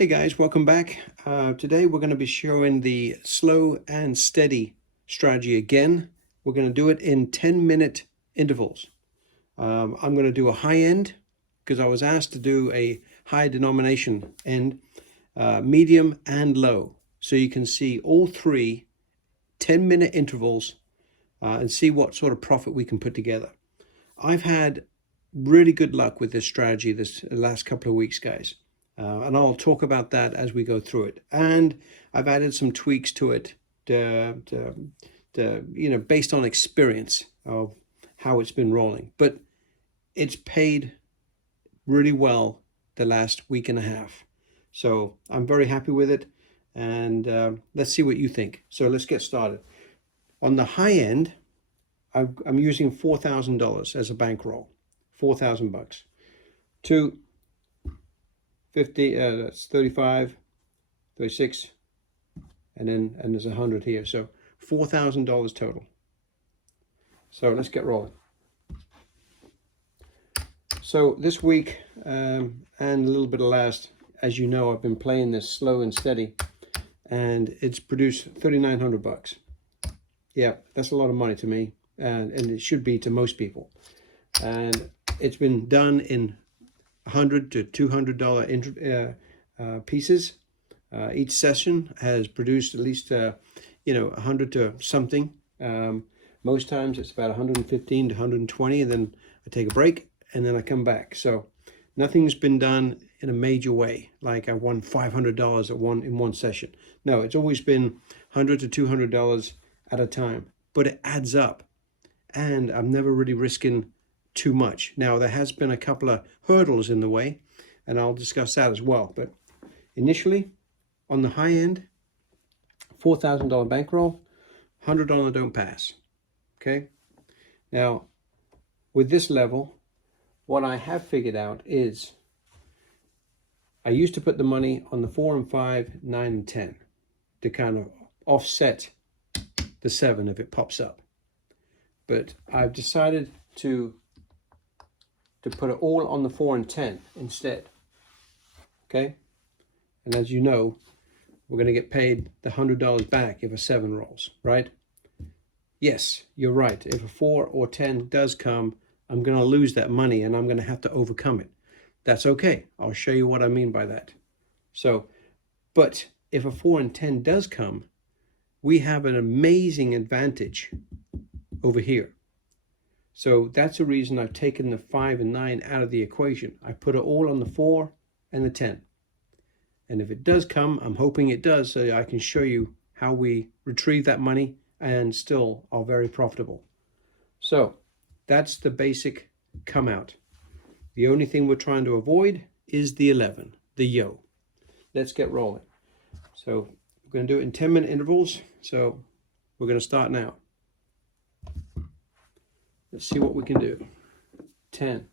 Hey guys, welcome back. Today we're going to be showing the slow and steady strategy again. We're going to do it in 10-minute intervals. I'm going to do a high end because I was asked to do a high denomination end, medium and low. So you can see all three 10-minute intervals and see what sort of profit we can put together. I've had really good luck with this strategy this last couple of weeks, guys. And I'll talk about that as we go through it. And I've added some tweaks to it, based on experience of how it's been rolling. But it's paid really well the last week and a half. So I'm very happy with it. And let's see what you think. So let's get started. On the high end, I'm using $4,000 as a bankroll, $4,000 to 50, that's 35, 36, and there's 100 here. So $4,000 total. So let's get rolling. So this week and a little bit of last, as you know, I've been playing this slow and steady, and it's produced $3,900. Yeah, that's a lot of money to me, and it should be to most people. And it's been done in $100 to $200 pieces. Each session has produced at least 100 to something. Most times it's about 115 to 120, and then I take a break and then I come back. So nothing's been done in a major way, like I won $500 in one session. No, it's always been $100 to $200 at a time, but it adds up, and I'm never really risking too much. Now, there has been a couple of hurdles in the way, and I'll discuss that as well. But initially, on the high end, $4,000 bankroll, $100 don't pass. Okay. Now, with this level, what I have figured out is I used to put the money on the 4 and 5, 9 and 10 to kind of offset the 7 if it pops up. But I've decided to put it all on the 4 and 10 instead. Okay? And as you know, we're going to get paid the $100 back if a 7 rolls, right? Yes, you're right. If a 4 or 10 does come, I'm going to lose that money and I'm going to have to overcome it. That's okay. I'll show you what I mean by that. So, but if a 4 and 10 does come, we have an amazing advantage over here. So that's the reason I've taken the 5 and 9 out of the equation. I put it all on the 4 and the 10. And if it does come, I'm hoping it does, so I can show you how we retrieve that money and still are very profitable. So that's the basic come out. The only thing we're trying to avoid is the 11, the yo. Let's get rolling. So we're going to do it in 10-minute intervals. So we're going to start now. Let's see what we can do. 10.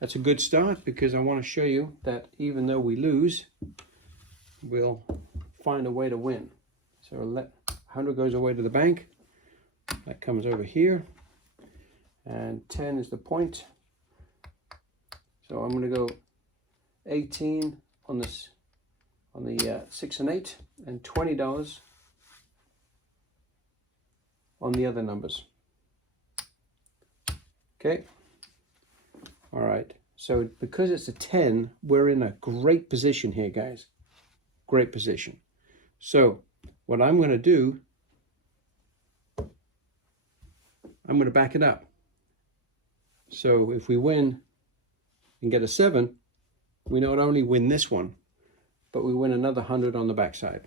That's a good start because I want to show you that even though we lose, we'll find a way to win. So 100 goes away to the bank. That comes over here. And 10 is the point. So I'm going to go 18 on this, on the 6 and 8, and $20 on the other numbers. Okay. All right. So because it's a 10, we're in a great position here, guys. Great position. So what I'm going to do, I'm going to back it up. So if we win and get a 7, we not only win this one, but we win another 100 on the backside.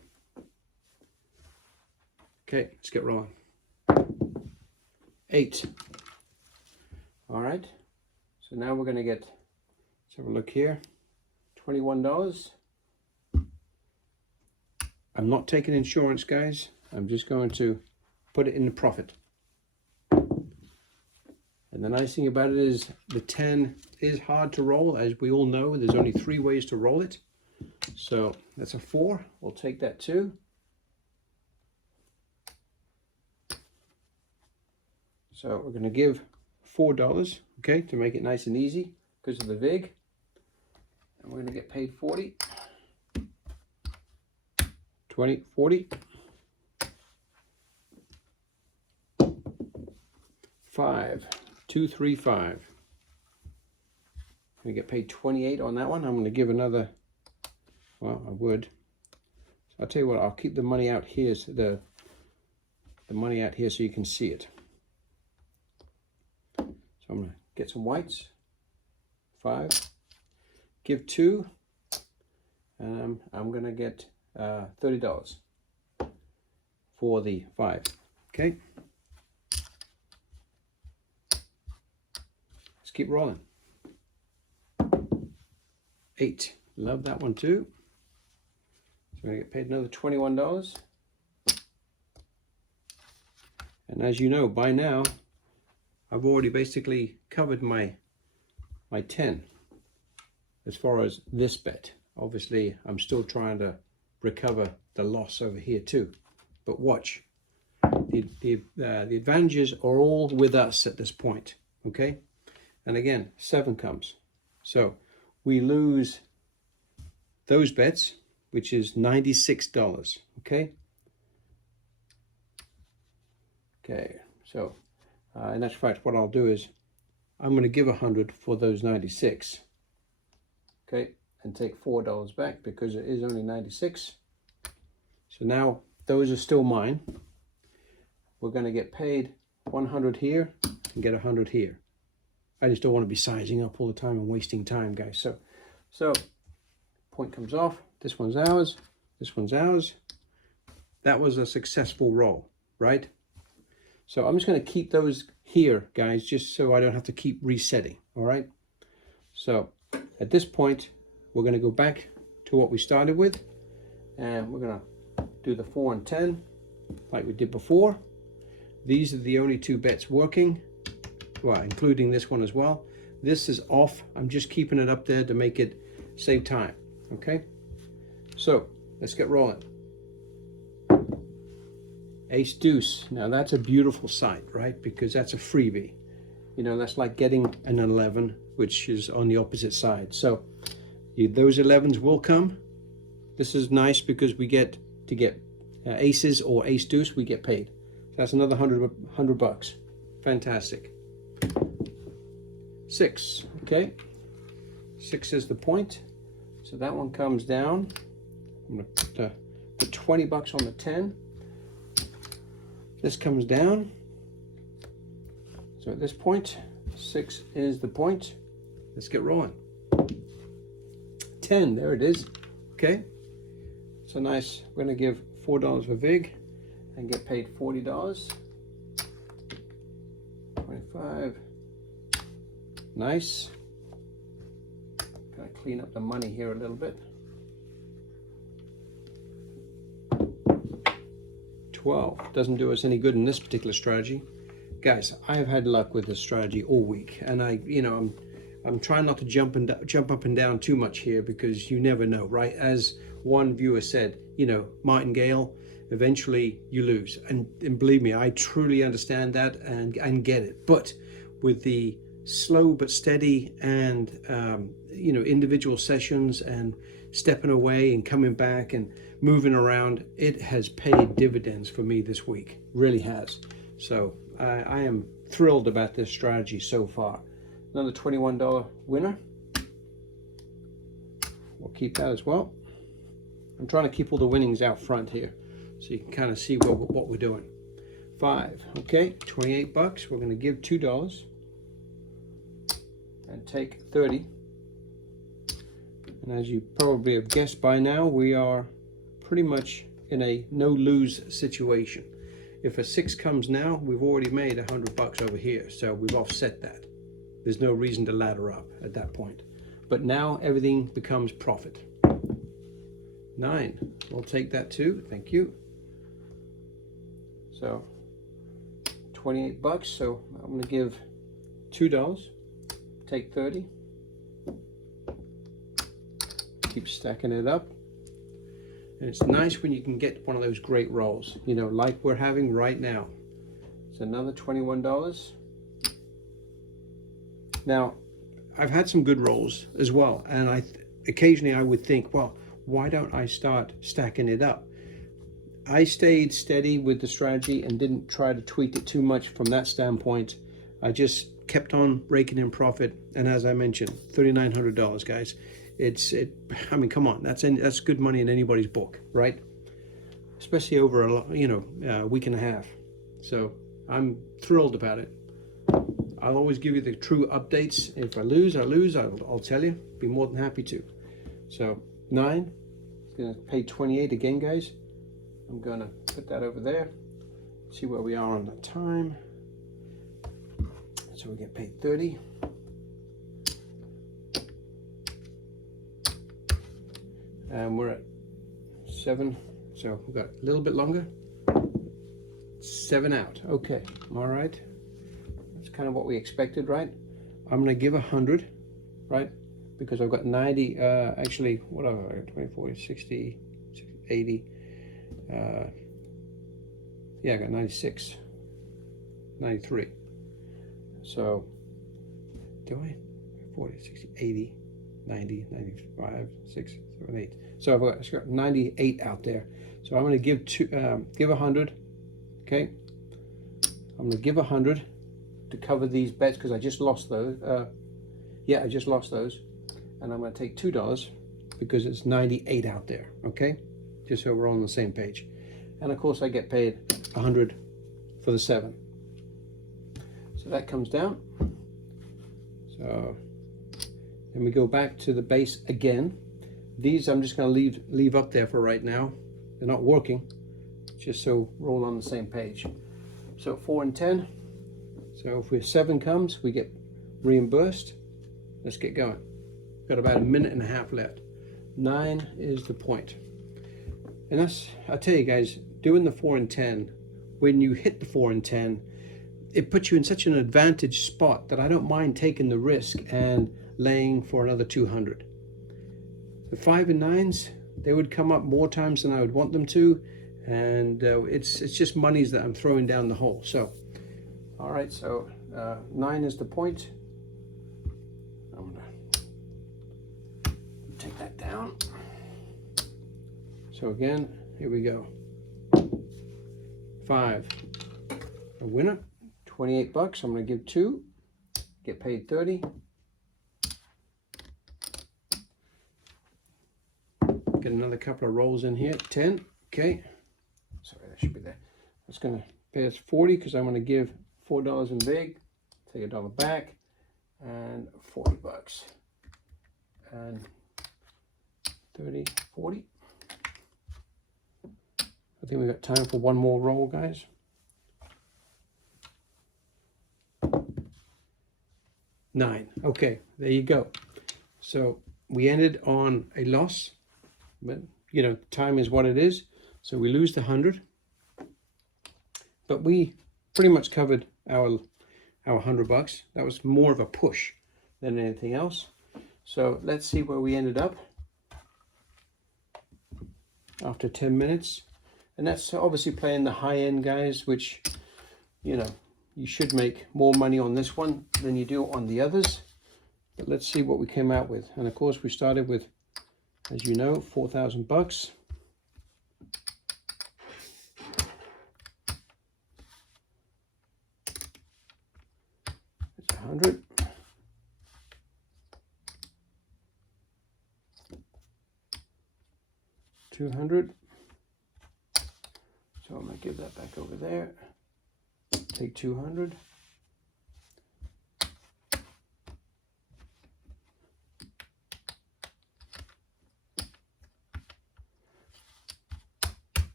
Okay, let's get rolling. 8. All right, so now we're going to get, let's have a look here, $21. I'm not taking insurance, guys. I'm just going to put it in the profit. And the nice thing about it is the 10 is hard to roll. As we all know, there's only 3 ways to roll it. So that's a 4. We'll take that too. So we're going to give $4, okay, to make it nice and easy because of the VIG. And we're going to get paid 40. 20, 40. 5, 2, 3, 5. I'm going to get paid 28 on that one. I'm going to give another, well, I would. So I'll tell you what, I'll keep the money out here, so the money out here so you can see it. So I'm going to get some whites. 5. Give 2. And I'm going to get $30 for the 5. Okay. Let's keep rolling. 8. Love that one too. So I'm going to get paid another $21. And as you know, by now, I've already basically covered my 10 as far as this bet. Obviously, I'm still trying to recover the loss over here too. But watch, the advantages are all with us at this point, okay? And again, 7 comes. So we lose those bets, which is $96, okay? Okay, so in actual fact, what I'll do is I'm going to give 100 for those 96, okay, and take $4 back because it is only 96. So now those are still mine. We're going to get paid 100 here and get 100 here. I just don't want to be sizing up all the time and wasting time, guys. So point comes off. This one's ours. This one's ours. That was a successful roll, right? So I'm just going to keep those here, guys, just so I don't have to keep resetting, all right? So at this point, we're going to go back to what we started with, and we're going to do the 4 and 10 like we did before. These are the only 2 bets working, well, including this one as well. This is off. I'm just keeping it up there to make it save time, okay? So let's get rolling. Ace deuce. Now that's a beautiful sight, right? Because that's a freebie. You know, that's like getting an 11, which is on the opposite side. So those 11s will come. This is nice because we get to get aces or ace deuce, we get paid. So that's another 100 bucks. Fantastic. 6, okay? 6 is the point. So that one comes down. I'm going to put 20 bucks on the 10. This comes down. So at this point, 6 is the point. Let's get rolling. 10, there it is. Okay. So nice. We're going to give $4 for VIG and get paid $40. 25. Nice. Gotta clean up the money here a little bit. 12 doesn't do us any good in this particular strategy, guys. I have had luck with this strategy all week, and I'm trying not to jump up and down too much here because you never know, right? As one viewer said, you know, martingale, eventually you lose, and believe me, I truly understand that and get it. But with the slow but steady and you know, individual sessions and stepping away and coming back and moving around, it has paid dividends for me this week, really has. So I am thrilled about this strategy so far. Another $21 winner. We'll keep that as well. I'm trying to keep all the winnings out front here so you can kind of see what we're doing. 5, okay, 28 bucks. We're going to give $2 and take 30. And as you probably have guessed by now, we are pretty much in a no-lose situation. If a 6 comes now, we've already made 100 bucks over here, so we've offset that. There's no reason to ladder up at that point. But now everything becomes profit. 9, we'll take that too, thank you. So 28 bucks, so I'm going to give $2, take 30. Keep stacking it up. And it's nice when you can get one of those great rolls, you know, like we're having right now. It's another $21. Now, I've had some good rolls as well, and occasionally I would think, well, why don't I start stacking it up? I stayed steady with the strategy and didn't try to tweak it too much from that standpoint. I just kept on raking in profit, and as I mentioned, $3,900, guys. I mean, come on, that's good money in anybody's book, right? Especially over a week and a half. So I'm thrilled about it. I'll always give you the true updates. If I lose, I lose. I'll tell you. Be more than happy to. So 9, it's gonna pay 28 again, guys. I'm gonna put that over there. See where we are on the time. So we get paid 30. And we're at 7. So we've got a little bit longer. 7 out. Okay. All right. That's kind of what we expected, right? I'm gonna give 100, right? Because I've got 90. Actually, what have I got? 20, 40, 60, 80. Yeah, I got 96, 93. So, do I? 40, 60, 80, 90, 95, 6, 7, 8. So I've got 98 out there. So I'm going to give 100. Okay. I'm going to give 100 to cover these bets because I just lost those. Yeah, I just lost those. And I'm going to take $2 because it's 98 out there. Okay. Just so we're on the same page. And of course I get paid 100 for the 7. So that comes down. So then we go back to the base again. These I'm just going to leave up there for right now. They're not working, just so we're all on the same page. So 4 and 10. So if 7 comes, we get reimbursed. Let's get going. Got about a minute and a half left. 9 is the point. And that's, I tell you guys, doing the 4 and 10, when you hit the 4 and 10, it puts you in such an advantage spot that I don't mind taking the risk and laying for another 200. The 5 and 9s, they would come up more times than I would want them to, and it's just monies that I'm throwing down the hole. So, all right, so 9 is the point. I'm gonna take that down. So again, here we go. 5, a winner, 28 bucks. I'm gonna give 2, get paid 30. Get another couple of rolls in here, 10, okay. Sorry, that should be there. That's gonna pay us 40 because I'm gonna give $4 in vig, take $1 back, and 40 bucks. And 30, 40. I think we've got time for one more roll, guys. 9. Okay, there you go. So we ended on a loss, but you know, time is what it is. So we lose the 100, but we pretty much covered our 100 bucks. That was more of a push than anything else. So let's see where we ended up after 10 minutes. And that's obviously playing the high end, guys, which, you know, you should make more money on this one than you do on the others. But let's see what we came out with. And of course we started with, as you know, 4,000 bucks. It's 100. 200. So I'm going to give that back over there. Take 200.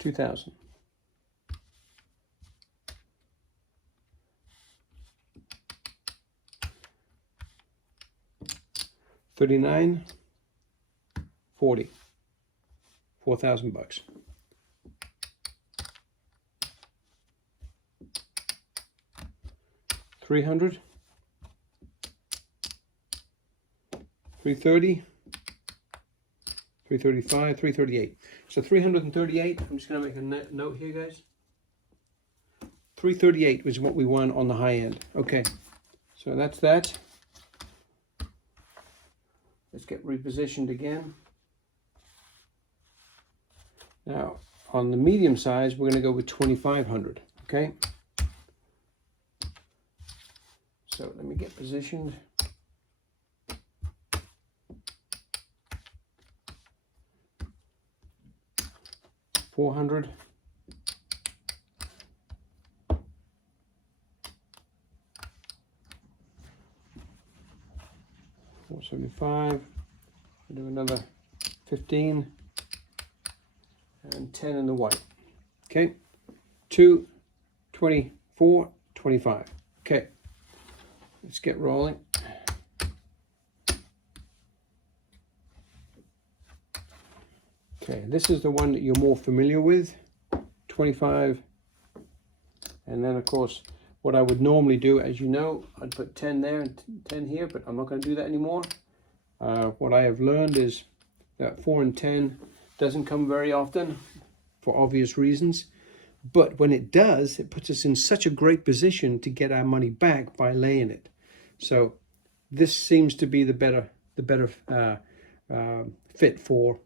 $2,000. $39.40. 4,000 bucks. $300. 330. 335, 338. So 338, I'm just going to make a note here, guys. 338 was what we won on the high end. Okay, so that's that. Let's get repositioned again. Now, on the medium size, we're going to go with 2,500. Okay. So let me get positioned. $400. $475. We'll do another 15 and 10 in the white. Okay, 2, 24, 25. Okay, let's get rolling. Okay, this is the one that you're more familiar with, 25. And then of course, what I would normally do, as you know, I'd put 10 there and 10 here, but I'm not going to do that anymore. What I have learned is that 4 and 10 doesn't come very often for obvious reasons. But when it does, it puts us in such a great position to get our money back by laying it. So this seems to be the better fit for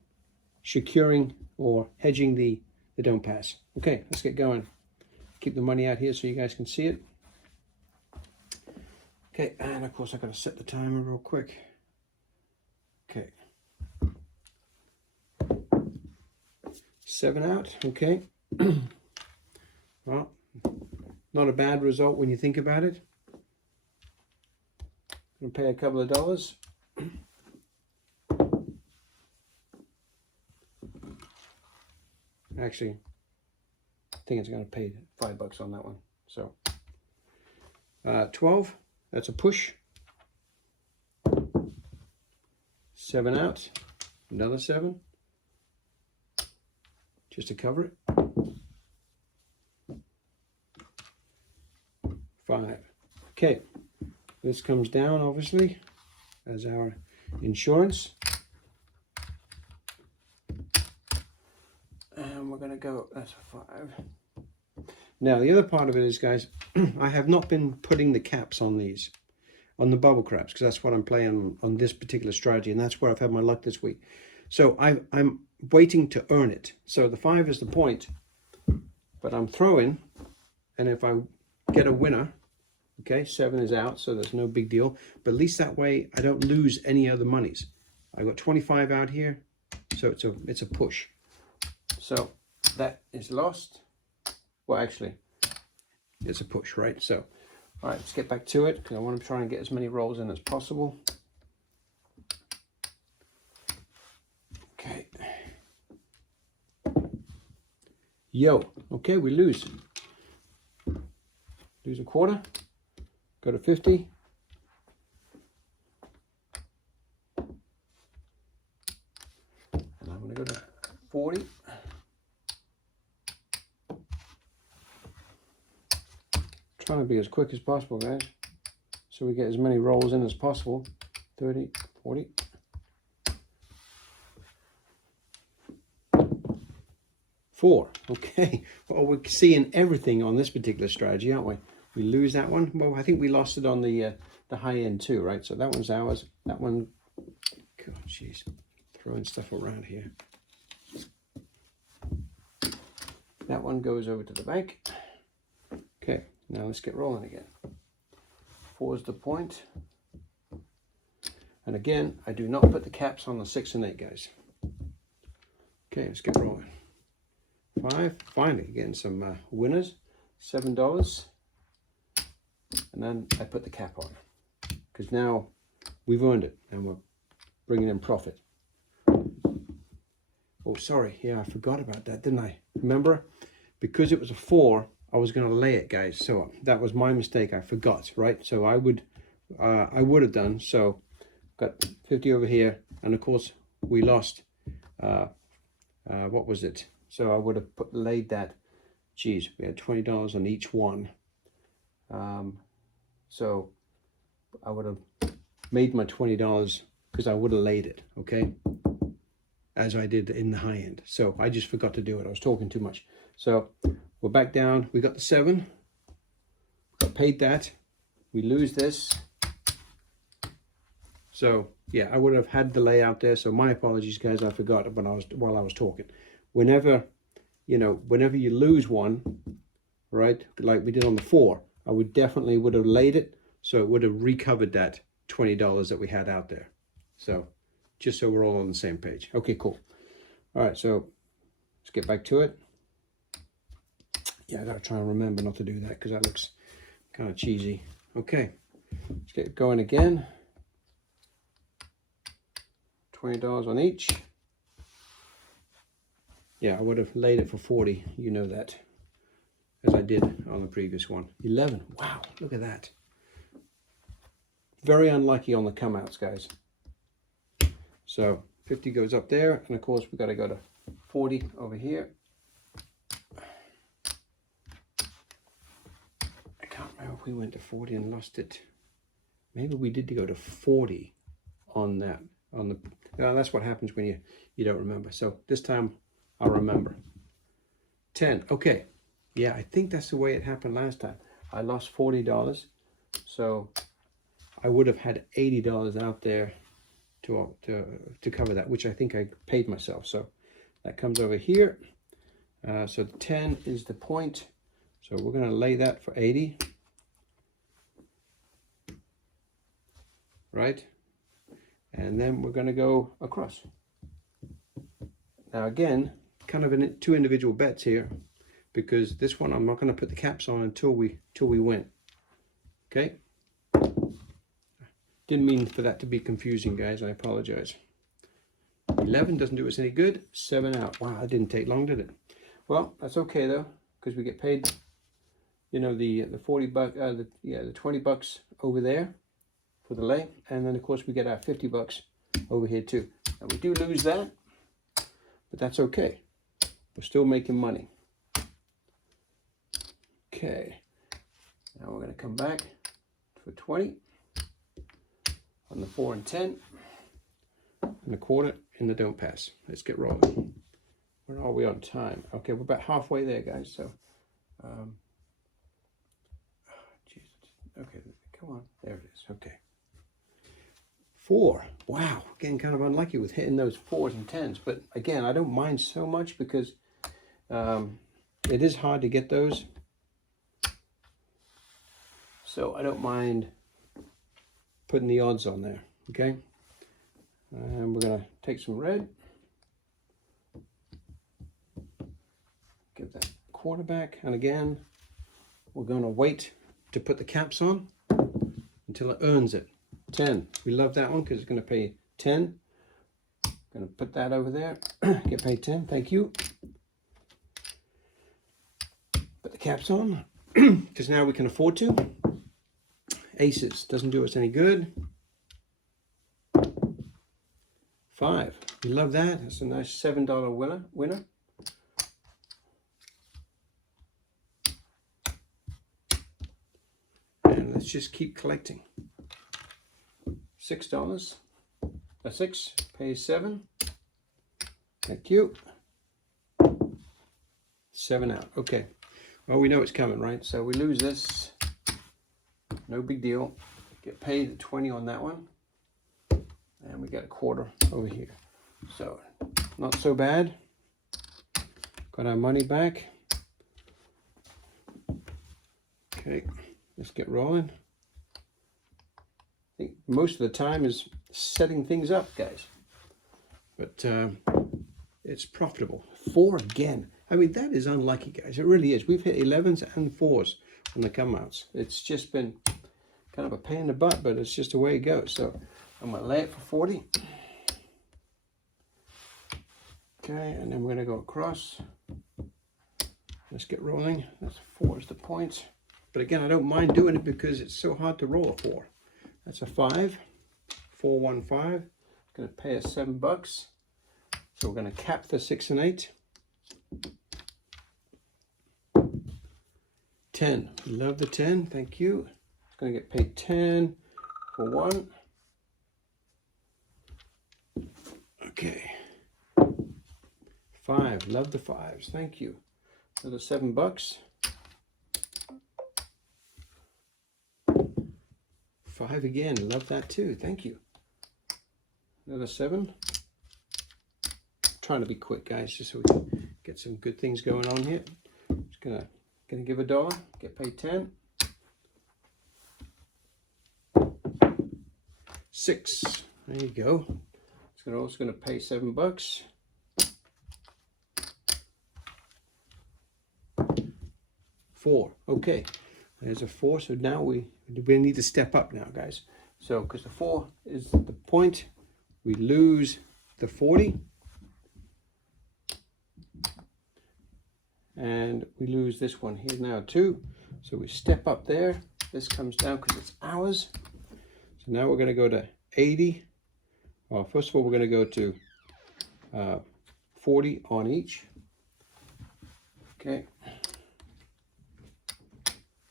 securing or hedging the don't pass. Okay, let's get going. Keep the money out here so you guys can see it. Okay, and of course I gotta set the timer real quick. Okay. 7 out, okay. Well, not a bad result when you think about it. Gonna pay a couple of dollars. Actually, I think it's gonna pay $5 on that one. So 12, that's a push. 7 out, another 7, just to cover it. 5. Okay, this comes down obviously as our insurance. And we're going to go, that's a 5. Now the other part of it is, guys, I have not been putting the caps on these, on the bubble crabs, because that's what I'm playing on this particular strategy, and that's where I've had my luck this week. So I'm waiting to earn it. So the 5 is the point, but I'm throwing, and if I get a winner, okay, 7 is out, so there's no big deal. But at least that way I don't lose any other monies. I got 25 out here, so it's a push. So that is lost. Well, actually, it's a push, right? So, all right, let's get back to it, because I want to try and get as many rolls in as possible. Okay. Yo, okay, we lose. Lose a quarter. Go to 50. And I'm going to go to 40. Trying to be as quick as possible, guys, so we get as many rolls in as possible. 30, 40. 4. Okay. Well, we're seeing everything on this particular strategy, aren't we? We lose that one. Well, I think we lost it on the high end too, right? So that one's ours. That one, God, jeez, throwing stuff around here. That one goes over to the bank. Okay, now let's get rolling again. 4 is the point. And again, I do not put the caps on the 6 and 8, guys. Okay, let's get rolling. 5, finally getting some winners. $7. And then I put the cap on, because now we've earned it and we're bringing in profit. Oh, sorry. Yeah, I forgot about that, didn't I? Remember, because it was a 4, I was going to lay it, guys. So that was my mistake. I forgot, right? So I would have done. So got 50 over here, and of course we lost. What was it? So I would have laid that. Geez, we had $20 on each one. So I would have made my $20 because I would have laid it, okay, as I did in the high end. So I just forgot to do it. I was talking too much. So we're back down. We got the 7. Got paid that. We lose this. So yeah, I would have had the layout there. So my apologies, guys. I forgot while I was talking. Whenever you know, whenever you lose one, right, like we did on the 4, I would definitely would have laid it so it would have recovered that $20 that we had out there. So just so we're all on the same page. Okay, cool. All right, so let's get back to it. Yeah, I gotta try and remember not to do that because that looks kind of cheesy. Okay, let's get going again. $20 on each. Yeah, I would have laid it for 40, you know that, as I did on the previous one. 11, wow, look at that. Very unlucky on the come outs, guys. So 50 goes up there, and of course we got to go to 40 over here. I can't remember if we went to 40 and lost it. Maybe we did go to 40 on that. That's what happens when you don't remember. So this time I'll remember. 10. Okay. Yeah, I think that's the way it happened last time. I lost $40, so I would have had $80 out there to cover that, which I think I paid myself. So that comes over here. So 10 is the point. So we're going to lay that for 80. Right? And then we're going to go across. Now again, kind of two individual bets here, because this one I'm not going to put the caps on until we win. Okay? Didn't mean for that to be confusing, guys. I apologize. 11 doesn't do us any good. 7 out. Wow, that didn't take long, did it? Well, that's okay though, because we get paid, you know, the 40 bucks, the 20 bucks over there for the lay, and then of course we get our 50 bucks over here too. And we do lose that, but that's okay. We're still making money. Okay. Now we're going to come back for 20 on the 4 and 10 and a quarter in the don't pass. Let's get rolling. Where are we on time? Okay, we're about halfway there, guys. So, okay, come on. There it is. Okay. 4. Wow, getting kind of unlucky with hitting those 4s and 10s. But again, I don't mind so much because it is hard to get those. So I don't mind putting the odds on there, okay? And we're gonna take some red. Give that quarterback, and again, we're gonna wait to put the caps on until it earns it. 10, we love that one because it's gonna pay 10. Gonna put that over there, get paid 10, thank you. Put the caps on, because now we can afford to. Aces, doesn't do us any good. 5, we love that. That's a nice $7 winner. And let's just keep collecting. $6. A 6 pays 7. Thank you. 7 out. Okay. Well, we know it's coming, right? So we lose this. No big deal. Get paid 20 on that one. And we got a quarter over here. So not so bad. Got our money back. Okay, let's get rolling. I think most of the time is setting things up, guys. But it's profitable. 4 again. I mean, that is unlucky, guys. It really is. We've hit 11s and 4s on the come outs. It's just been kind of a pain in the butt, but it's just the way it goes. So I'm going to lay it for 40. Okay, and then we're going to go across. Let's get rolling. That's 4 is the point. But again, I don't mind doing it because it's so hard to roll a 4. That's a 5. 4, 1, 5. It's going to pay us $7. So we're going to cap the 6 and 8. 10. Love the 10. Thank you. It's going to get paid 10 for 1. Okay. 5. Love the 5s. Thank you. Another $7. 5 again. Love that too. Thank you. Another 7. trying to be quick, guys, just so we can get some good things going on here. Just gonna give $1, get paid 10. 6. There you go. It's also gonna pay $7. 4. Okay, there's a 4. So now we need to step up now, guys. So because the 4 is the point, we lose the 40, and we lose this one here now too. So we step up there. This comes down because it's ours. So now we're going to go to 80. Well, first of all, we're going to go to 40 on each. Okay.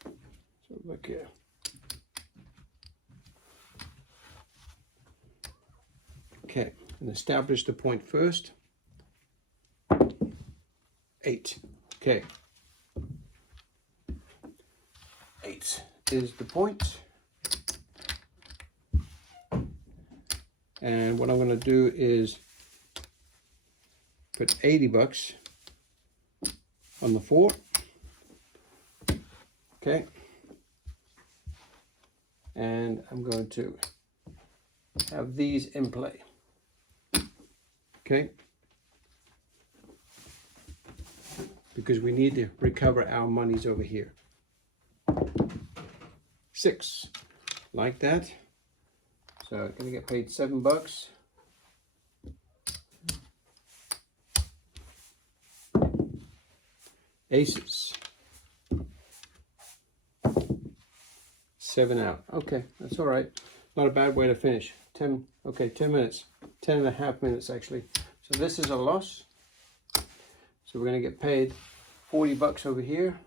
So look here. Okay, and establish the point first. 8. Okay. 8 is the point. And what I'm going to do is put $80 on the 4. Okay. And I'm going to have these in play. Okay. Because we need to recover our monies over here. 6, like that. So I'm gonna get paid $7. Aces. 7 out. Okay, that's all right. Not a bad way to finish. 10. Okay, 10 minutes. 10.5 minutes actually. So this is a loss. So we're gonna get paid $40 over here.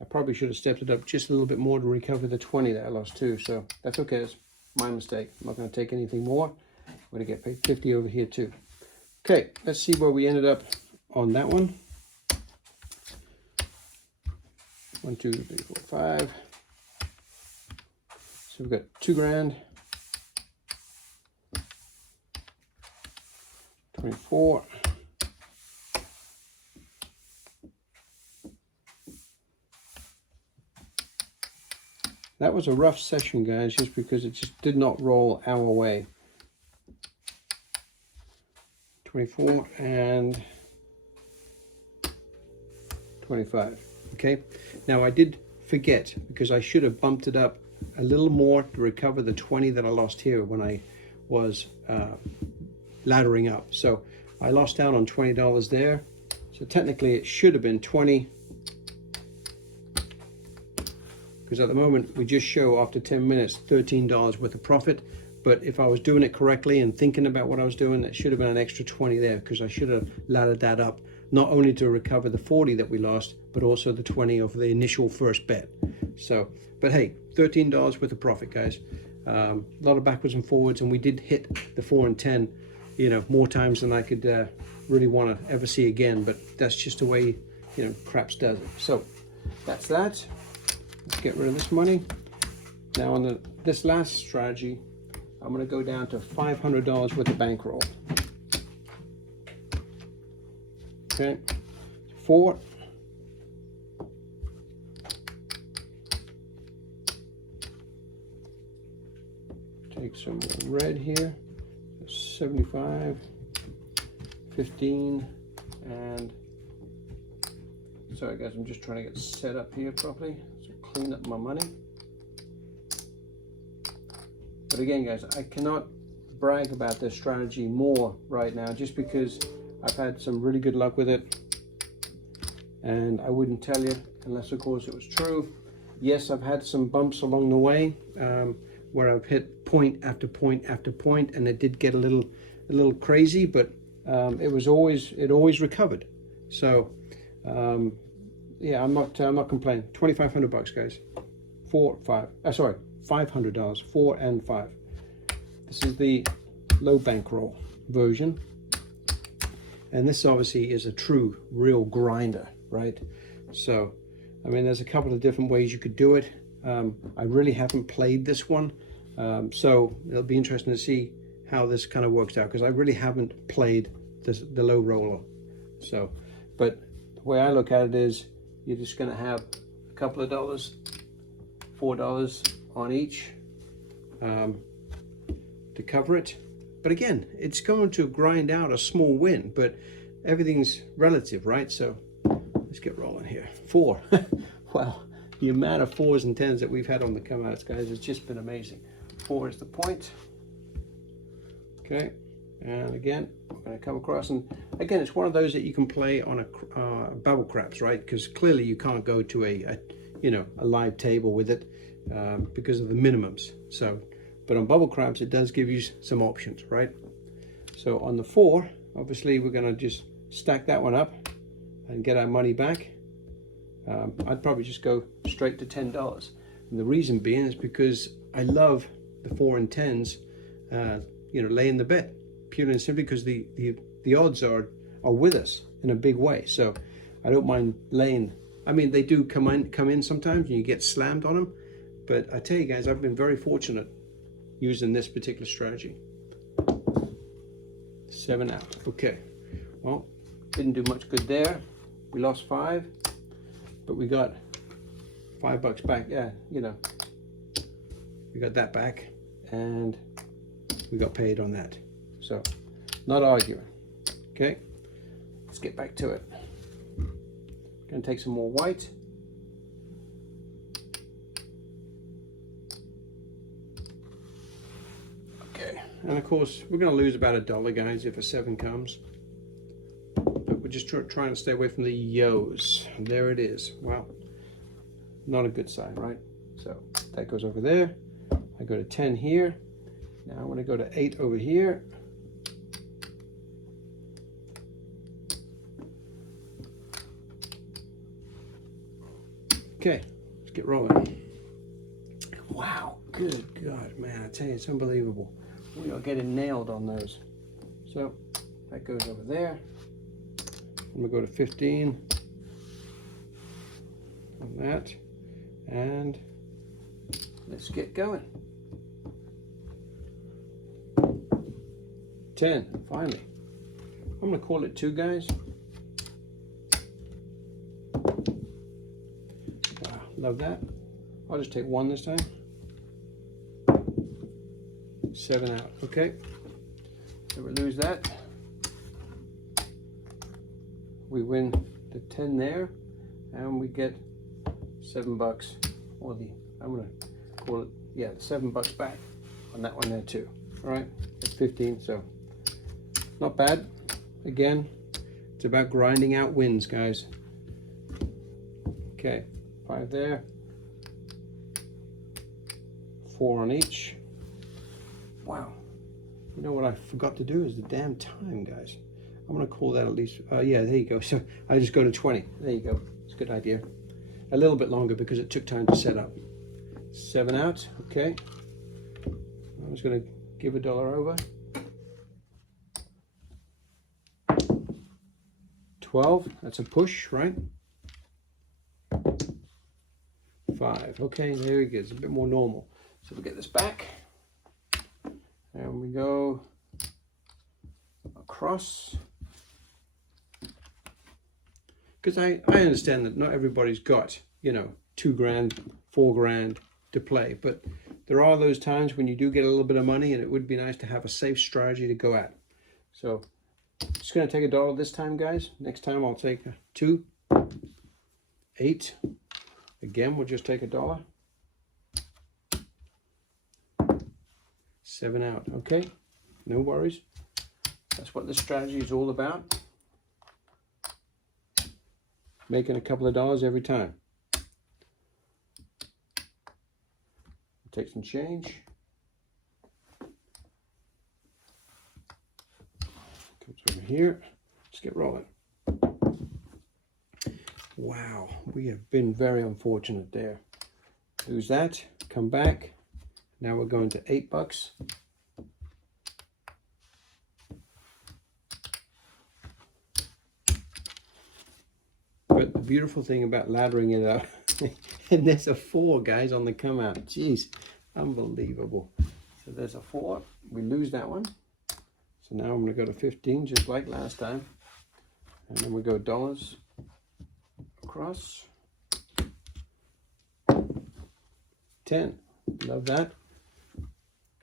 I probably should have stepped it up just a little bit more to recover the 20 that I lost too. So that's okay. It's my mistake. I'm not going to take anything more. I'm going to get paid 50 over here too. Okay, let's see where we ended up on that one. 1, 2, 3, 4, 5. So we've got $2,000. 24. That was a rough session, guys, just because it just did not roll our way. 24 and 25. Okay, now I did forget, because I should have bumped it up a little more to recover the 20 that I lost here when I was laddering up. So I lost out on $20 there. So technically it should have been 20, because at the moment we just show after 10 minutes $13 worth of profit. But if I was doing it correctly and thinking about what I was doing, it should have been an extra 20 there, because I should have laddered that up, not only to recover the 40 that we lost, but also the 20 of the initial first bet. So, but hey, $13 worth of profit, guys. A lot of backwards and forwards, and we did hit the 4 and 10, you know, more times than I could really want to ever see again. But that's just the way, you know, craps does it. So that's that. Let's get rid of this money. Now on this last strategy, I'm going to go down to $500 worth of bankroll. Okay, 4. Take some red here. 75, 15, and sorry guys, I'm just trying to get set up here properly. So clean up my money. But again, guys, I cannot brag about this strategy more right now, just because I've had some really good luck with it, and I wouldn't tell you unless of course it was true. Yes, I've had some bumps along the way where I've hit point after point after point, and it did get a little crazy, but it always recovered. So yeah, I'm not complaining. $2,500, guys. 4, 5. Sorry, $500. 4 and 5. This is the low bankroll version. And this obviously is a true, real grinder, right? So, I mean, there's a couple of different ways you could do it. I really haven't played this one. So it'll be interesting to see how this kind of works out, because I really haven't played the low roller. So, but the way I look at it is, you're just going to have a couple of dollars, $4 on each, to cover it. But again, it's going to grind out a small win, but everything's relative, right? So let's get rolling here. 4. Wow, the amount of 4s and 10s that we've had on the come outs, guys, has just been amazing. 4 is the point. Okay, and again, we're going to come across, and again, it's one of those that you can play on a bubble craps, right? Because clearly you can't go to a live table with it because of the minimums. So, but on bubble craps, it does give you some options, right? So on the 4, obviously we're going to just stack that one up and get our money back. I'd probably just go straight to $10. And the reason being is because I love the 4 and 10s, laying the bet, purely and simply because the odds are with us in a big way. So I don't mind laying. I mean, they do come in sometimes and you get slammed on them. But I tell you guys, I've been very fortunate using this particular strategy. 7 out. Okay. Well, didn't do much good there. We lost 5, but we got $5 back. Yeah, we got that back, and we got paid on that. So, not arguing. Okay, let's get back to it. Gonna take some more white. Okay, and of course we're gonna lose about $1, guys, if a 7 comes. But we're just trying to stay away from the yos. There it is. Wow, not a good sign, right? So that goes over there. I go to 10 here. Now I want to go to 8 over here. Okay, let's get rolling. Wow, good God, man, I tell you, it's unbelievable. We are getting nailed on those. So that goes over there. I'm gonna go to 15 on that, and let's get going. 10, finally. I'm gonna call it 2, guys. Wow, love that. I'll just take 1 this time. 7 out, okay. So we lose that. We win the 10 there, and we get $7, or I'm gonna call it, yeah, $7 back on that one there too. All right, it's 15, so not bad. Again, it's about grinding out wins, guys. Okay, 5 there, 4 on each. Wow, you know what I forgot to do is the damn time, guys. I'm gonna call that at least, yeah, there you go. So I just go to 20, there you go. It's a good idea. A little bit longer because it took time to set up. 7 out, okay. I'm just gonna give $1 over. 12, that's a push, right? 5, okay, there we go, it's a bit more normal. So we get this back, and we go across. Because I understand that not everybody's got, $2 grand, $4 grand to play, but there are those times when you do get a little bit of money, and it would be nice to have a safe strategy to go at. So just going to take $1 this time, guys. Next time I'll take 2, 8. Again, we'll just take $1. 7 out. Okay, no worries. That's what this strategy is all about. Making a couple of dollars every time. Take some change. Comes over here. Let's get rolling. Wow, we have been very unfortunate there. Lose that, come back. Now we're going to $8. But the beautiful thing about laddering it up, and there's a 4, guys, on the come out. Jeez, Unbelievable. So there's a 4. We lose that one. So now I'm going to go to 15, just like last time. And then we go dollars across. 10. Love that.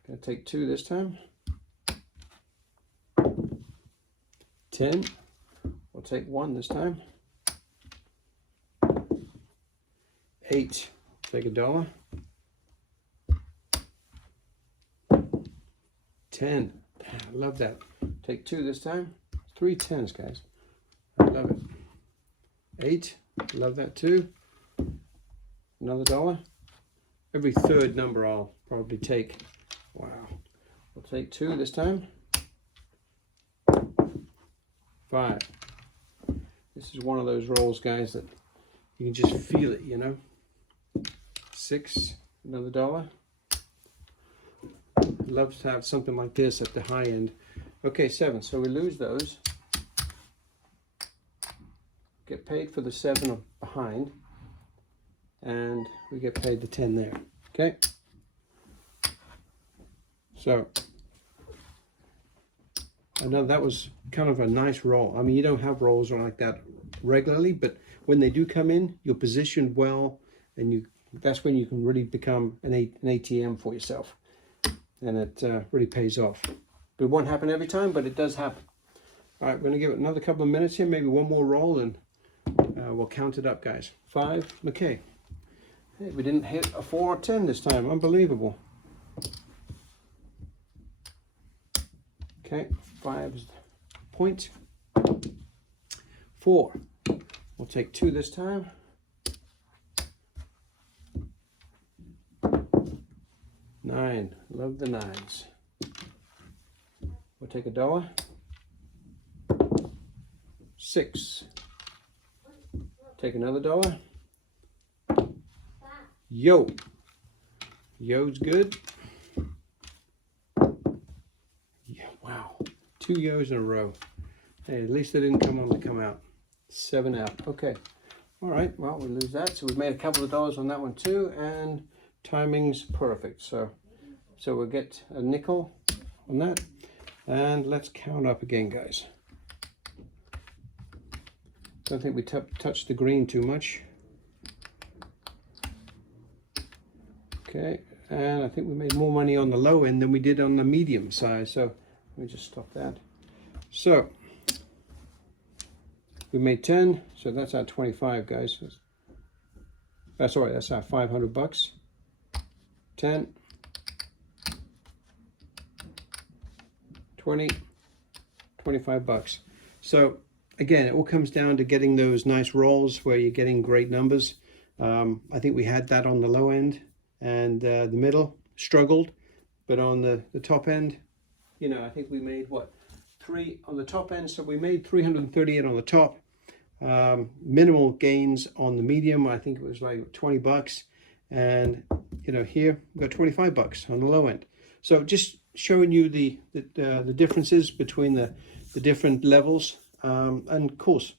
Going to take 2 this time. 10. We'll take 1 this time. 8. Take $1. 10. I love that. Take 2 this time. 3 10s, guys. I love it. 8. Love that too. Another $1. Every third number I'll probably take. Wow. We'll take 2 this time. 5. This is one of those rolls, guys, that you can just feel it, you know. 6. Another $1. Love to have something like this at the high end. Okay, 7. So we lose those. Get paid for the 7 behind. And we get paid the 10 there. Okay. So I know that was kind of a nice roll. I mean, you don't have rolls like that regularly, but when they do come in, you're positioned well, and that's when you can really become an ATM for yourself. And it really pays off. But it won't happen every time, but it does happen. All right, we're going to give it another couple of minutes here, maybe one more roll, and we'll count it up, guys. 5, okay. Hey, we didn't hit a 4 or 10 this time. Unbelievable. Okay, 5 is the point. 4. We'll take 2 this time. 9. Love the 9s. We'll take $1. 6. Take another $1. Yo. Yo's good. Yeah, wow. 2 yo's in a row. Hey, at least they didn't come out. 7 out. Okay. All right. Well, we lose that. So we've made a couple of dollars on that one too, and timing's perfect. So we'll get a nickel on that, and let's count up again, guys. Don't think we touched the green too much. Okay, and I think we made more money on the low end than we did on the medium size. So let me just stop that. So we made 10, so that's our 25, guys. That's all right. That's our 500 bucks. 10, 20, 25 bucks. So again, it all comes down to getting those nice rolls where you're getting great numbers. I think we had that on the low end, and the middle struggled, but on the top end, you know, I think we made what, 3 on the top end. So we made 338 on the top. Minimal gains on the medium. I think it was like 20 bucks, and you know, here we got 25 bucks on the low end. So just showing you the differences between the different levels, and of course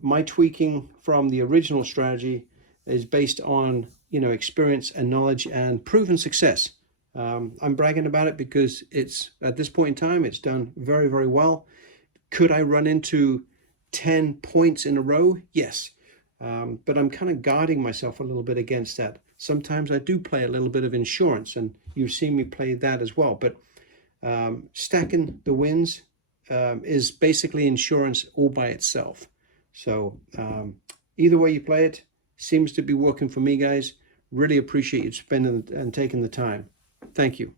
my tweaking from the original strategy is based on, you know, experience and knowledge and proven success. I'm bragging about it because it's, at this point in time, it's done very, very well. Could I run into 10 points in a row? Yes. But I'm kind of guarding myself a little bit against that. Sometimes I do play a little bit of insurance, and you've seen me play that as well. But stacking the wins is basically insurance all by itself. So either way you play it, seems to be working for me, guys. Really appreciate you spending and taking the time. Thank you.